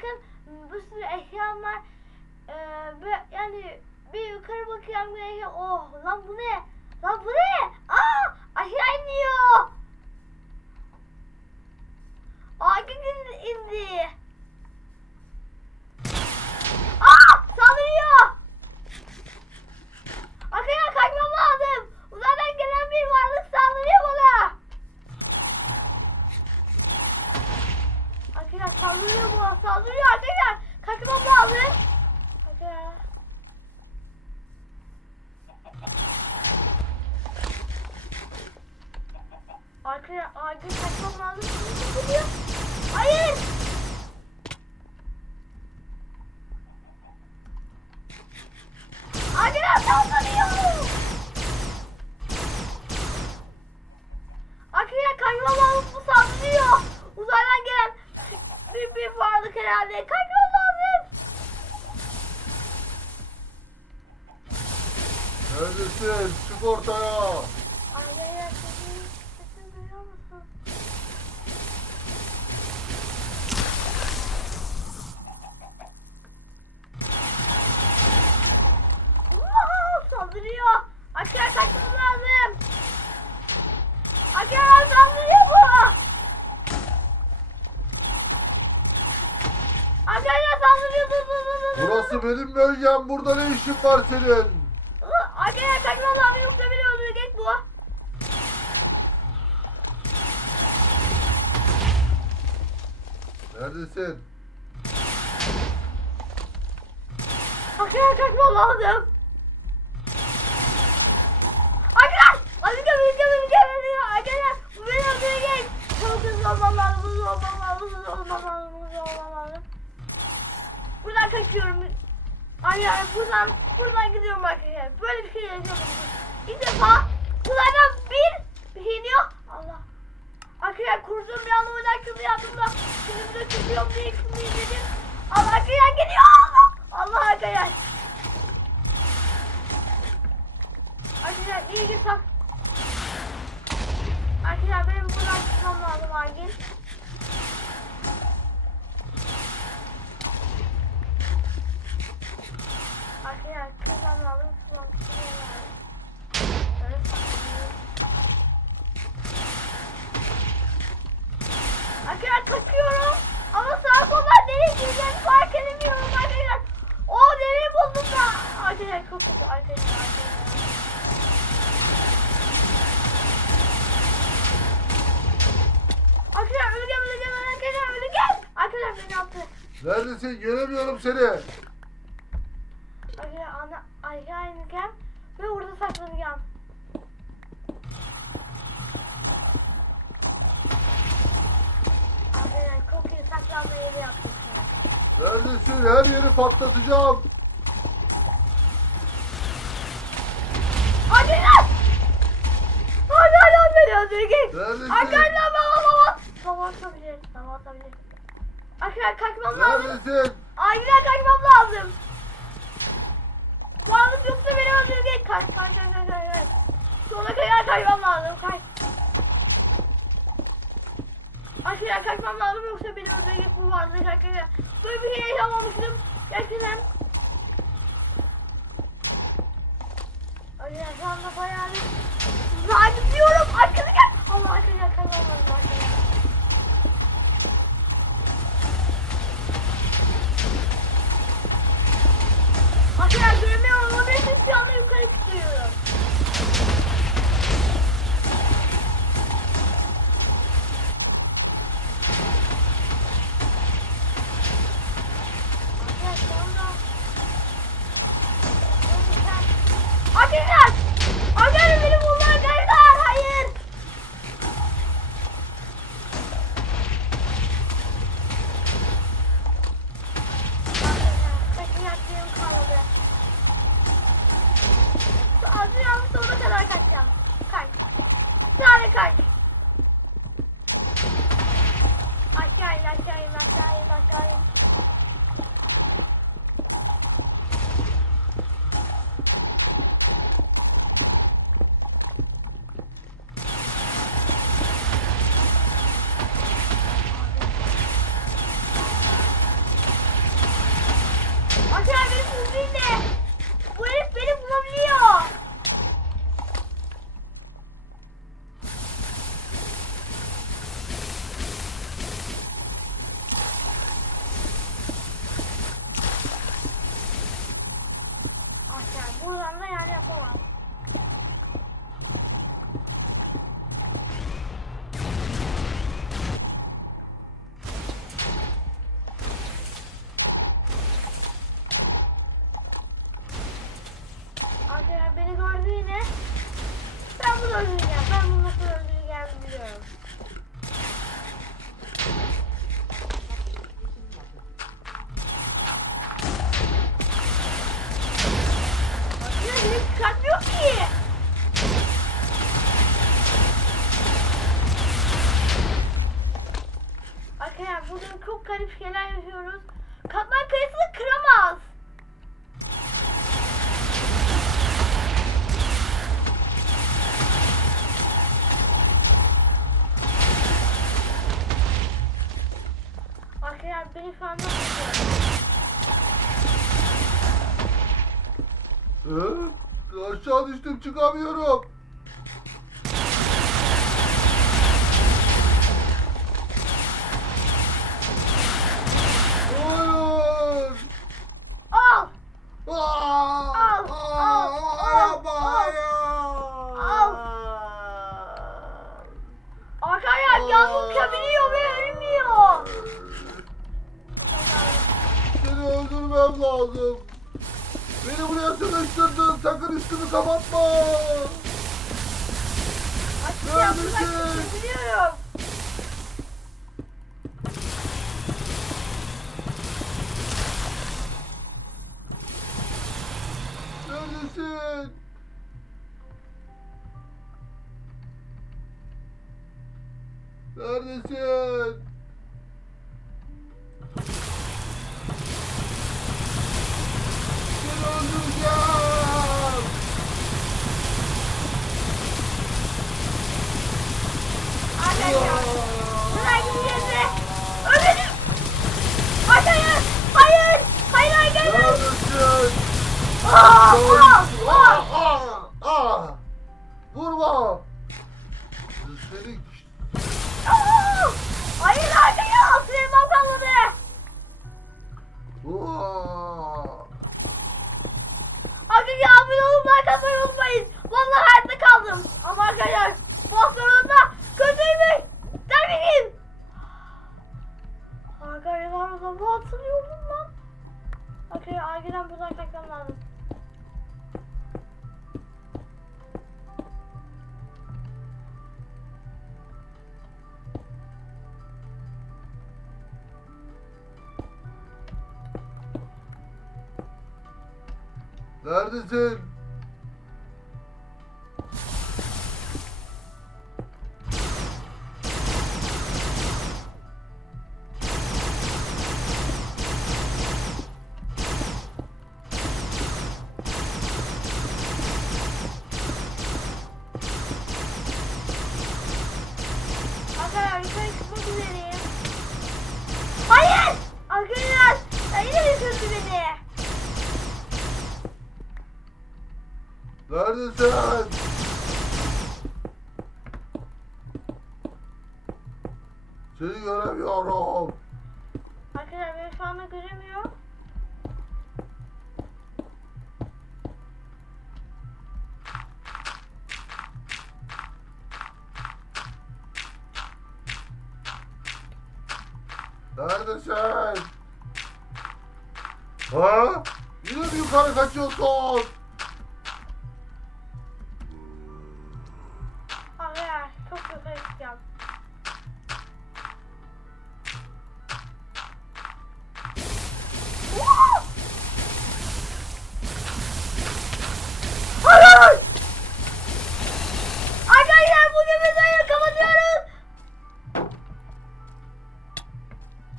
bakın bir sürü eşyam var. Ee, ve yani bir yukarı bakıyorum bir eşya. Oh lan bu ne? Lan bu ne? Aa aşağı iniyor. Ağaca indi. indi. Aa saldırıyor. Arkaya kaçmam lazım. Uzaydan gelen bir varlık saldırıyor bana. Arkadaşlar saldırıyor bu. Saldırıyor arkadaşlar. Kaçmam lazım. Arkadaşlar. Arkaya ağaca kaçmam lazım. Gidiyor? Hayır. Arkaya saldırıyor. Arkaya kaçmam lazım. Bu saldırıyor. Uzaydan gelen bir, bir varlık herhalde. Lazım. Neredesin? Çık ortaya. Burası benim bölgem. Burada ne işin var senin? Arkaya kaçmam lazım yoksa beni öldürecek bu. Neredesin? Arkaya kaçmam lazım. Arkadaş! Arkadaş! Arkadaş! Arkadaş! Bu beni öldürecek. Çok hızlı olmam lazım. Hızlı olmam lazım. Hızlı olmam lazım. Hızlı olmam lazım. Buradan kaçıyorum. Ay ay buradan buradan gidiyorum arkadaşlar. Böyle bir şey yaşamadım. İlk defa uzaydan bir iniyor. Allah. Arkadaşlar kurduğum bir anda oynar kızı yaptım da şimdi de çıkıyorum diye kızı izledim. Allah arkadaşlar geliyor Allah. Allah arkadaşlar. Arkadaşlar iyi ki sak. Arkadaşlar benim buradan çıkmam lazım acil. Arkadaşlar kaçıyorum. Ama sağa sola nereye gireceğimi fark edemiyorum arkadaşlar. O nereye buldum da. Arkadaşlar çok kötü arkadaşlar. arkadaşlar. Öleceğim öleceğim arkadaşlar öleceğim. Arkadaşlar beni yaptı. Neredesin? Göremiyorum seni. Aşağı ineceğim ve orada saklanacağım. Arkadaşlar çok iyi saklanma yeri yaptık. Neredesin? Her yeri patlatacağım. Arkadaşlar! Arkadaşlar beni öldürecek. Neredesin? Arkadaşlar baba baba. Baba atabilir. Baba atabilir. Arkadaşlar kaçmam lazım. Neredesin? Acilen kaçmam lazım. Varlık yoksa beni öldürecek. Kaç kaç kaç kaç kaç. kaç. Sola kadar kaçmam lazım. Kaç. Arkadaşlar kaçmam lazım yoksa beni öldürecek bu varlık arkadaşlar. Böyle bir şey yaşamamıştım. Gerçekten. Arkadaşlar şu anda bayağı bir uzağa gidiyorum. Arkadaşlar. Arkadaşlar! Arkadaşlar Well, I'm aşağı düştüm çıkamıyorum. Hayır. Al. Aa, al. Aa, al. Al. Al. Arkadaşlar yağmur köpürüyor ve ölmüyor. Seni öldürmem lazım beni buraya sürüştürdün. Sakın üstümü kapatma. Neredesin? Biliyorum. Neredesin? Neredesin? Neredesin? Neredesin? Seni göremiyorum. Arkadaşlar ben şu anda göremiyor. Neredesin? Ha? Yine mi yukarı kaçıyorsun?